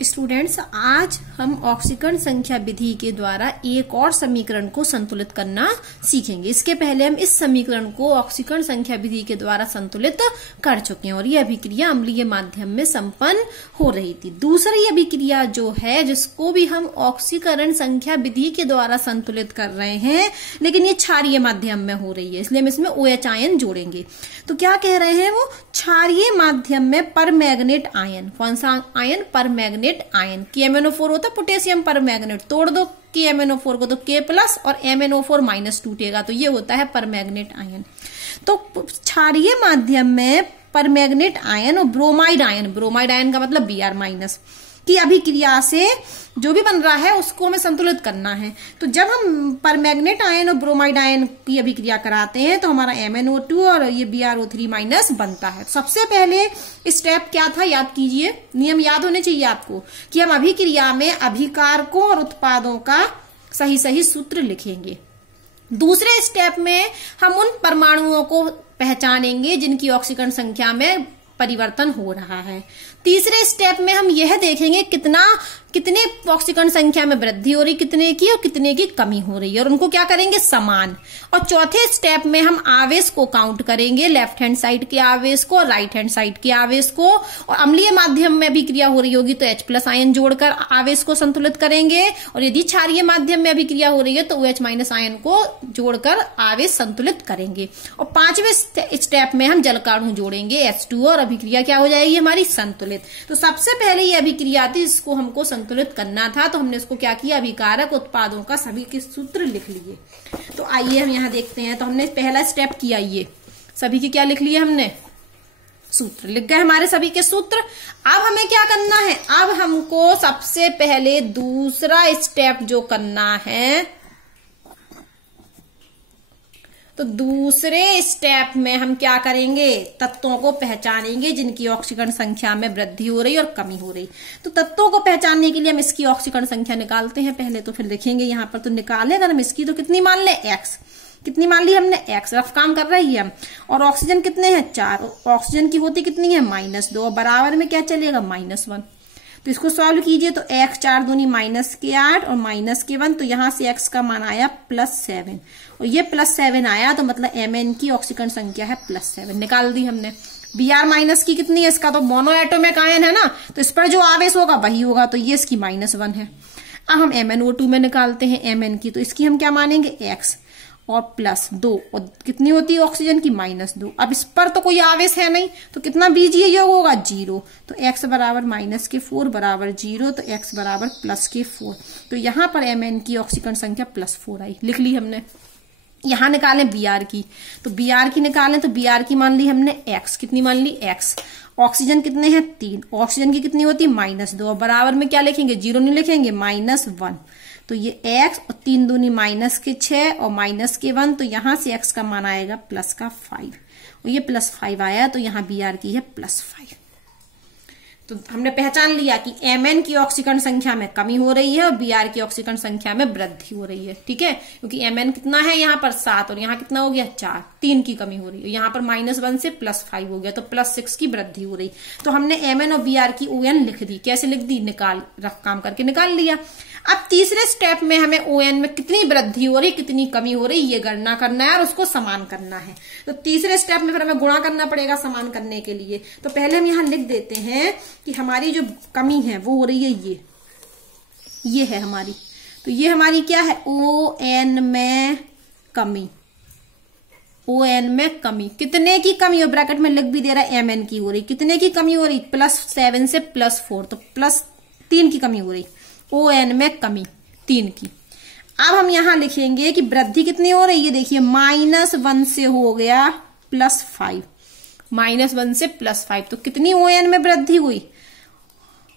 Students, आज हम ऑक्सीकरण संख्या विधि के द्वारा एक और समीकरण को संतुलित करना सीखेंगे। इसके पहले हम इस समीकरण को ऑक्सीकरण संख्या विधि के द्वारा संतुलित कर चुके हैं और ये अभिक्रिया अम्लीय माध्यम में संपन्न हो रही थी। दूसरी अभिक्रिया जो है, जिसको भी हम ऑक्सीकरण संख्या विधि के द्वारा संतुलित कर रहे हैं, लेकिन ये क्षारीय माध्यम में हो रही है, इसलिए हम इसमें OH आयन जोड़ेंगे। तो क्या कह रहे हैं वो, क्षारीय माध्यम में परमैंगनेट आयन। कौन सा आयन? Permanganate ion. KMnO4 होता है पोटेशियम परमैंगनेट, तोड़ दो KMnO4 को तो K प्लस और MnO4 माइनस टूटेगा, तो ये होता है परमैंगनेट आयन। तो क्षारीय माध्यम में परमैंगनेट आयन और ब्रोमाइड आयन का मतलब Br माइनस की अभिक्रिया से जो भी बन रहा है उसको हमें संतुलित करना है। तो जब हम परमैंगनेट आयन और ब्रोमाइड आयन की अभिक्रिया कराते हैं तो हमारा MnO2 और ये BrO3 माइनस बनता है। सबसे पहले स्टेप क्या था, याद कीजिए, नियम याद होने चाहिए आपको कि हम अभिक्रिया में अभिकारकों और उत्पादों का सही सही सूत्र लिखेंगे। दूसरे स्टेप में हम उन परमाणुओं को पहचानेंगे जिनकी ऑक्सीकरण संख्या में परिवर्तन हो रहा है। तीसरे स्टेप में हम यह देखेंगे कितने ऑक्सीकरण संख्या में वृद्धि हो रही, कितने की और कितने की कमी हो रही है, और उनको क्या करेंगे, समान। और चौथे स्टेप में हम आवेश को काउंट करेंगे, लेफ्ट हैंड साइड के आवेश को और राइट हैंड साइड के आवेश को। और अम्लीय माध्यम में अभिक्रिया हो रही होगी तो H+ आयन जोड़कर आवेश को संतुलित करेंगे, और यदि क्षारीय माध्यम में अभिक्रिया हो रही है तो OH- आयन को जोड़कर आवेश संतुलित करेंगे। और पांचवें स्टेप में हम जलकाणु जोड़ेंगे H2O और अभिक्रिया क्या हो जाएगी हमारी, संतुलित। तो सबसे पहले ये अभिक्रिया थी जिसको हमको संतुलित करना था, तो हमने इसको क्या किया, अभिकारक उत्पादों का सभी के सूत्र लिख लिए। तो आइए हम यहां देखते हैं। तो हमने पहला स्टेप किया, ये सभी के क्या लिख लिए हमने, सूत्र लिख गए हमारे सभी के सूत्र। अब हमें क्या करना है, अब हमको सबसे पहले दूसरा स्टेप जो करना है, तो दूसरे स्टेप में हम क्या करेंगे, तत्वों को पहचानेंगे जिनकी ऑक्सीकरण संख्या में वृद्धि हो रही और कमी हो रही। तो तत्वों को पहचानने के लिए हम इसकी ऑक्सीकरण संख्या निकालते हैं पहले, तो फिर लिखेंगे यहां पर। तो निकाले अगर हम इसकी, तो कितनी मान ले, X। कितनी मान ली हमने, X। रफ काम कर रही है। और ऑक्सीजन कितने हैं, 4। ऑक्सीजन की होती कितनी है, -2। बराबर में क्या चलेगा, -1। तो इसको सॉल्व कीजिए तो X 4 दूनी -8 और -1, तो यहां से X का मान आया +7 और ये +7 आया, तो मतलब Mn की ऑक्सीकरण संख्या है +7। निकाल दी हमने। Br माइनस की कितनी है, इसका तो मोनो एटोमिक आयन है ना, तो इस पर जो आवेश होगा वही होगा, तो ये इसकी -1 है। अब हम MnO2 में निकालते हैं Mn की, तो इसकी हम क्या मानेंगे, X और +2, और कितनी होती है ऑक्सीजन की, -2। अब इस पर तो कोई आवेश है नहीं, तो कितना बीजीय योग होगा, 0। तो X बराबर -4 बराबर 0, तो X बराबर +4। तो यहां पर Mn की ऑक्सीकरण संख्या +4 आई, लिख ली हमने। यहां निकालें Br की, तो Br की निकालें, तो Br की मान ली हमने X। कितनी मान ली, X। ऑक्सीजन कितने हैं, 3। ऑक्सीजन की कितनी होती है, -2, और बराबर में क्या लिखेंगे, 0 नहीं लिखेंगे, -1। तो ये X और 3 दूनी -6 और -1, तो यहां से X का मान आएगा +5 और ये +5 आया, तो यहां Br की है +5। तो हमने पहचान लिया कि Mn की ऑक्सीकरण संख्या में कमी हो रही है और Br की ऑक्सीकरण संख्या में वृद्धि हो रही है, ठीक है। क्योंकि Mn कितना है यहाँ पर 7 और यहाँ कितना हो गया 4, 3 की कमी हो रही है। यहाँ पर -1 से +5 हो गया, तो +6 की वृद्धि हो रही। तो हमने Mn और Br की ON लिख दी। कैसे लिख दी, निकाल, रफ काम करके निकाल लिया। अब तीसरे स्टेप में हमें ON में कितनी वृद्धि हो रही, कितनी कमी हो रही, ये गणना करना है और उसको समान करना है। तो तीसरे स्टेप में फिर हमें गुणा करना पड़ेगा समान करने के लिए। तो पहले हम यहाँ लिख देते हैं कि हमारी जो कमी है वो हो रही है, ये है हमारी। तो ये हमारी क्या है, ON में कमी। ON में कमी, कितने की कमी हो, ब्रैकेट में लिख भी दे रहा है, Mn की हो रही। कितने की कमी हो रही, +7 से +4, तो +3 की कमी हो रही। ON में कमी 3 की। अब हम यहां लिखेंगे कि वृद्धि कितनी हो रही है, देखिए -1 से हो गया +5, -1 से +5, तो कितनी ON में वृद्धि हुई,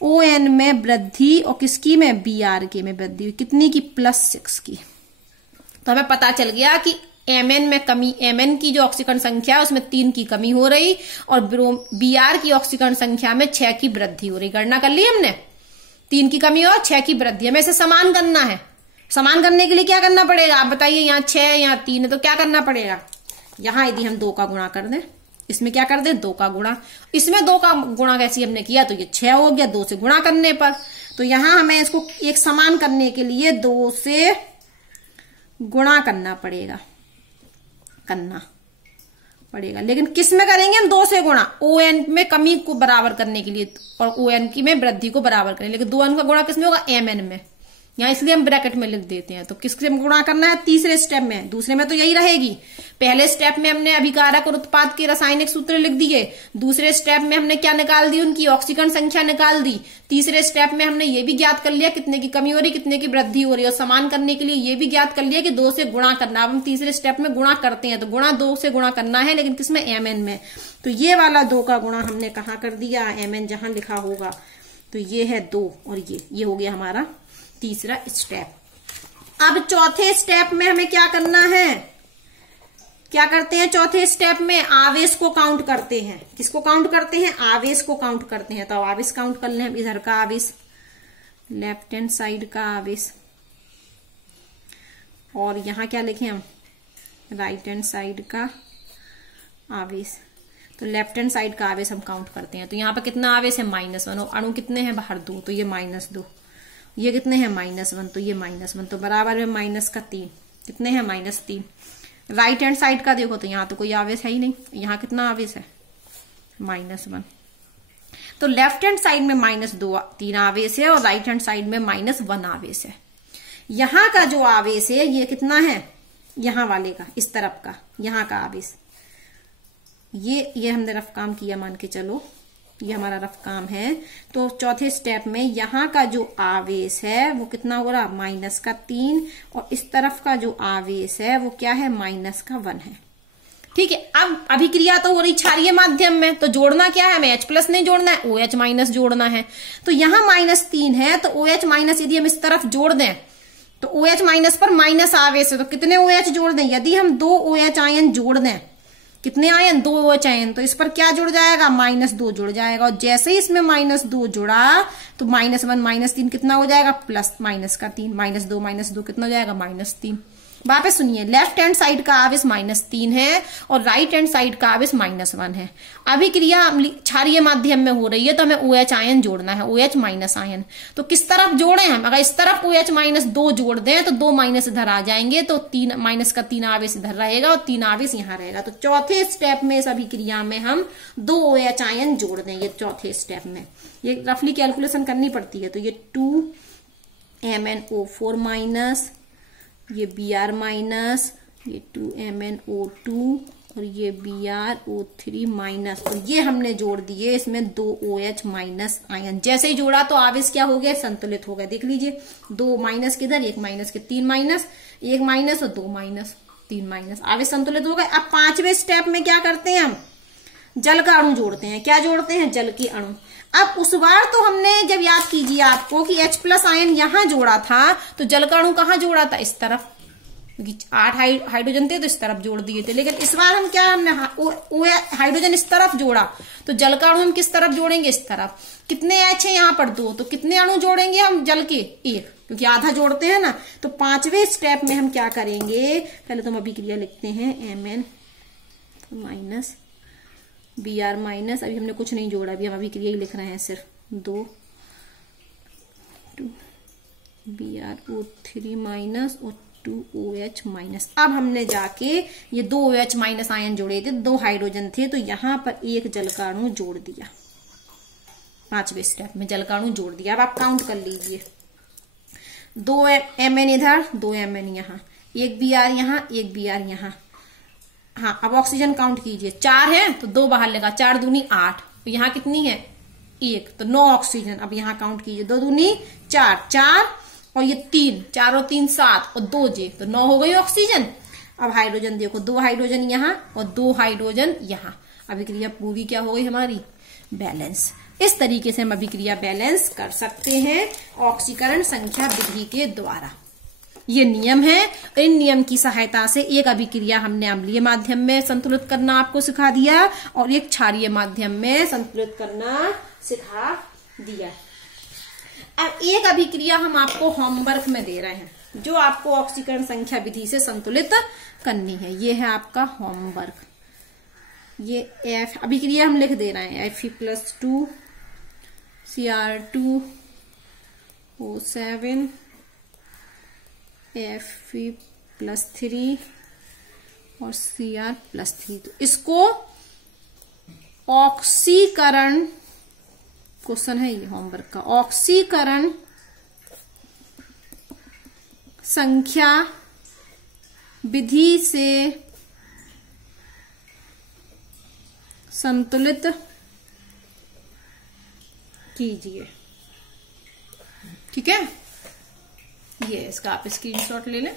ON में वृद्धि, और किसकी में, Br के में वृद्धि हुई, कितनी की, +6 की। तो हमें पता चल गया कि Mn में कमी, Mn की जो ऑक्सीकरण संख्या है उसमें 3 की कमी हो रही और Br की ऑक्सीकरण संख्या में 6 की वृद्धि हो रही। गणना कर ली हमने, 3 की कमी और 6 की वृद्धि। हमें इसे समान करना है। समान करने के लिए क्या करना पड़ेगा, आप बताइए। यहाँ 6 यहाँ 3 है, तो क्या करना पड़ेगा, यहाँ यदि हम 2 का गुणा कर दें इसमें क्या कर दे 2 का गुणा, इसमें 2 का गुणा कैसे हमने किया तो ये 6 हो गया 2 से गुणा करने पर। तो यहां हमें इसको एक समान करने के लिए 2 से गुणा करना पड़ेगा, लेकिन किस में करेंगे हम 2 से गुणा, ON में कमी को बराबर करने के लिए और ON की में वृद्धि को बराबर करें, लेकिन 2n का गुणा किस में होगा MN में, यहाँ इसलिए हम ब्रैकेट में लिख देते हैं। तो किससे गुणा करना है, तीसरे स्टेप में, दूसरे में तो यही रहेगी। पहले स्टेप में हमने अभिकारक और उत्पाद के रासायनिक सूत्र लिख दिए, दूसरे स्टेप में हमने क्या निकाल दी, उनकी ऑक्सीकरण संख्या निकाल दी, तीसरे स्टेप में हमने ये भी ज्ञात कर लिया कितने की कमी हो रही कितने की वृद्धि हो रही है, और समान करने के लिए ये भी ज्ञात कर लिया कि 2 से गुणा करना। अब हम तीसरे स्टेप में गुणा करते हैं, तो गुणा 2 से गुणा करना है, लेकिन किसमें MN में। तो ये वाला 2 का गुणा हमने कहाँ कर दिया, MN जहां लिखा होगा, तो ये है 2 और ये हो गया हमारा तीसरा स्टेप। अब चौथे स्टेप में हमें क्या करना है, क्या करते हैं चौथे स्टेप में, आवेश को काउंट करते हैं। किसको काउंट करते हैं, आवेश को काउंट करते हैं। तो आवेश काउंट कर लें, इधर का आवेश, लेफ्ट हैंड साइड का आवेश, और यहां क्या लिखें हम, राइट हैंड साइड का आवेश। तो लेफ्ट हैंड साइड का आवेश हम काउंट करते हैं। तो यहाँ पर कितना आवेश है -1, और अणु कितने हैं बाहर 2, तो ये -2, ये कितने हैं -1, तो ये -1, तो बराबर में -3, कितने हैं -3। राइट हैंड साइड का देखो तो यहाँ तो कोई आवेश है ही नहीं, यहाँ कितना आवेश है -1। तो लेफ्ट हैंड साइड में -3 आवेश है और राइट हैंड साइड में -1 आवेश है। यहाँ का जो आवेश है ये कितना है, यहाँ वाले का, इस तरफ का, यहाँ का आवेश, ये हमने रफ काम किया, मान के चलो ये हमारा रफ काम है। तो चौथे स्टेप में यहाँ का जो आवेश है वो कितना हो रहा, -3, और इस तरफ का जो आवेश है वो क्या है, -1 है। ठीक है, अब अभिक्रिया तो हो रही क्षारीय माध्यम में, तो जोड़ना क्या है, हमें H+ नहीं जोड़ना है, OH- जोड़ना है। तो यहाँ -3 है, तो OH- यदि हम इस तरफ जोड़ दें तो OH- पर माइनस आवेश है, तो कितने OH जोड़ दें, यदि हम 2 OH आयन जोड़ दें, कितने आयन, 2 OH आयन, तो इस पर क्या जुड़ जाएगा, -2 जुड़ जाएगा। और जैसे ही इसमें -2 जुड़ा तो -1 -3 कितना हो जाएगा, प्लस -3, -2 कितना हो जाएगा, -3। वापस सुनिए, लेफ्ट हैंड साइड का आवेश -3 है और राइट हैंड साइड का आवेश -1 है। अभिक्रिया क्षारीय माध्यम में हो रही है, तो हमें OH आयन जोड़ना है, OH- आयन। तो किस तरफ जोड़े हम, अगर इस तरफ OH-2 जोड़ दें तो 2 माइनस इधर आ जाएंगे, तो -3 आवेश इधर रहेगा और 3 आवेश यहाँ रहेगा। तो चौथे स्टेप में इस अभिक्रिया में हम 2 OH आयन जोड़ दें, ये चौथे स्टेप में, ये रफली कैलकुलेशन करनी पड़ती है। तो ये 2MnO4-, ये Br-, ये 2MnO2 और ये BrO3-। तो ये हमने जोड़ दिए इसमें 2 OH- आयन। जैसे ही जोड़ा तो आवेश क्या हो गया, संतुलित हो गया। देख लीजिए, 2 माइनस किधर, 1 माइनस के 3 माइनस, 1 माइनस और 2 माइनस, 3 माइनस, आवेश संतुलित हो गए। अब 5वें स्टेप में क्या करते हैं हम, जल का अणु जोड़ते हैं। क्या जोड़ते हैं, जल के अणु। अब उस बार तो हमने जब याद कीजिए आपको कि H+ आयन यहां जोड़ा था, तो जल का अणु कहां जोड़ा था, इस तरफ, क्योंकि 8 हाइड्रोजन थे तो इस तरफ जोड़ दिए थे। लेकिन इस बार हम क्या, हमने हाइड्रोजन इस तरफ जोड़ा, तो जल का अणु हम किस तरफ जोड़ेंगे, इस तरफ। कितने H है यहाँ पर 2, तो कितने अणु जोड़ेंगे हम जल के, 1, क्योंकि आधा जोड़ते हैं ना। तो 5वें स्टेप में हम क्या करेंगे, पहले तो हम अभिक्रिया लिखते हैं, Mn- Br-, अभी हमने कुछ नहीं जोड़ा, अभी हम अभिक्रिया ही लिख रहे हैं सिर्फ, 2 BrO3- और 2 OH-। अब हमने जाके ये 2 OH- आयन जोड़े थे, 2 हाइड्रोजन थे, तो यहां पर 1 जल का अणु जोड़ दिया। 5वें स्टेप में जल का अणु जोड़ दिया। अब आप काउंट कर लीजिए, 2 Mn इधर, 2 Mn यहाँ, 1 Br यहाँ, 1 Br यहाँ। हाँ, अब ऑक्सीजन काउंट कीजिए, 4 है तो 2 बाहर लेगा, 4 दूनी 8, तो यहाँ कितनी है, 1, तो 9 ऑक्सीजन। अब यहाँ काउंट कीजिए, 2 दूनी 4, 4 और ये 3, 4 और 3 7 और 2 J, तो 9 हो गई ऑक्सीजन। अब हाइड्रोजन देखो, 2 हाइड्रोजन यहाँ और 2 हाइड्रोजन यहाँ। अभिक्रिया पूरी क्या हो गई हमारी, बैलेंस। इस तरीके से हम अभिक्रिया बैलेंस कर सकते हैं ऑक्सीकरण संख्या विधि के द्वारा। ये नियम है, इन नियम की सहायता से एक अभिक्रिया हमने अम्लीय माध्यम में संतुलित करना आपको सिखा दिया और एक क्षारीय माध्यम में संतुलित करना सिखा दिया। अब एक अभिक्रिया हम आपको होमवर्क में दे रहे हैं, जो आपको ऑक्सीकरण संख्या विधि से संतुलित करनी है। ये है आपका होमवर्क। ये एफ अभी के लिए हम लिख दे रहे हैं Fe+2 Cr2O7 Fe+3 और Cr+3। तो इसको ऑक्सीकरण, क्वेश्चन है ये होमवर्क का, ऑक्सीकरण संख्या विधि से संतुलित कीजिए। ठीक है, ये इसका आप स्क्रीनशॉट ले लें।